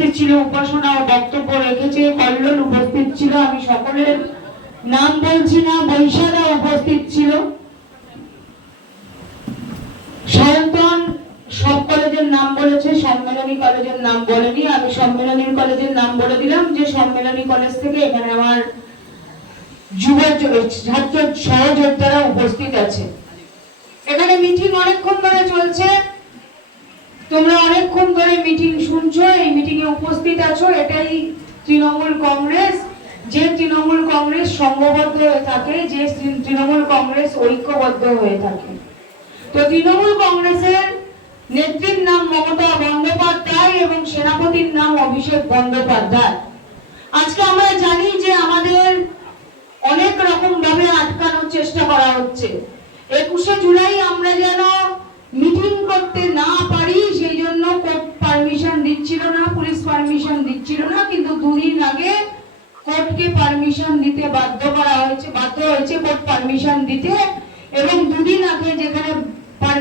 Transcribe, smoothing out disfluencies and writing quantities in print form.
উপস্থিত ছিল, উপাসনা ও বক্তব্য রেখেছে, কল্লোল উপস্থিত ছিল, আমি সকলের নাম বলছি না, বৈশাখা উপস্থিত ছিল, সায়ন্তন সব কলেজের নাম বলেছে, সম্মেলনী কলেজের নাম বলেনি। আমি সম্মেলনী কলেজের নাম বলে দিলাম যে সম্মেলনী কলেজ থেকে এখানে আমার যুব ছাত্র সহযোদ্ধারা উপস্থিত আছে। এখানে মিটিং অনেকক্ষণ ধরে চলছে, তোমরা অনেকক্ষণ ধরে মিটিং শুনছো, এই মিটিং এ উপস্থিত আছো। এটাই তৃণমূল কংগ্রেস। যে তৃণমূল কংগ্রেস সংঘবদ্ধ হয়ে থাকে, যে তৃণমূল কংগ্রেস ঐক্যবদ্ধ হয়ে থাকে। তো তৃণমূল কংগ্রেসের নেত্রীর নাম মমতা বন্দ্যোপাধ্যায় এবং সেনাপতির নাম অভিষেক বন্দ্যোপাধ্যায়। আজকে আমরা জানি যে আমাদের অনেক রকম ভাবে আটকানোর চেষ্টা করা হচ্ছে। 21শে জুলাই আমরা যেন মিটিং করতে না পারি, সেই জন্য কোর্ট পারমিশন দিচ্ছিল না, পুলিশ পারমিশন দিচ্ছিল না, কিন্তু দুদিন আগে কোর্টকে পারমিশন দিতে বাধ্য হয়েছে কোর্ট পারমিশন দিতে। এবং দুদিন আগে যেখানে